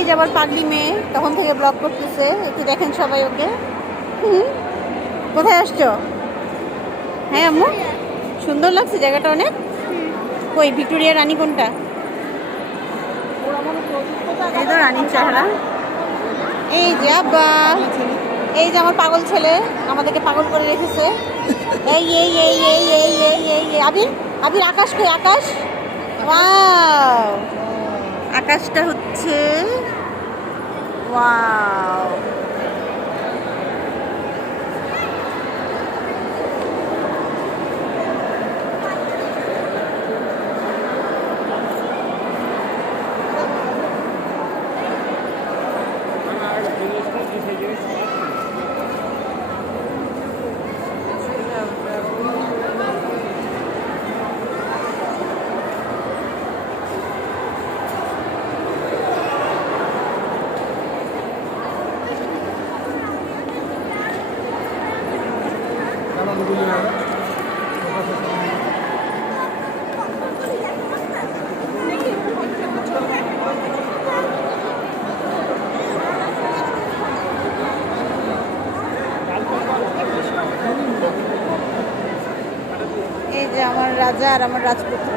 এই যে আবার পাগলি মেয়ে তখন থেকে ব্লগ করতেছে, একটু দেখেন সবাই ওকে। কোথায় আসছো? হ্যাঁ আম্মু, সুন্দর লাগছে জায়গাটা অনেক। কই ভিক্টোরিয়া রানী কোনটা? এই তো রানীর চেহারা। এই যে আব্বা, এই যে আমার পাগল ছেলে আমাদেরকে পাগল করে রেখেছে। এই এই এই এই এই এই এই এই আবির, আবির আকাশ কই আকাশ? ওয়াও, আকাশটা হচ্ছে ওয়াও। এই যে আমার রাজা আর আমার রাজপুত্র।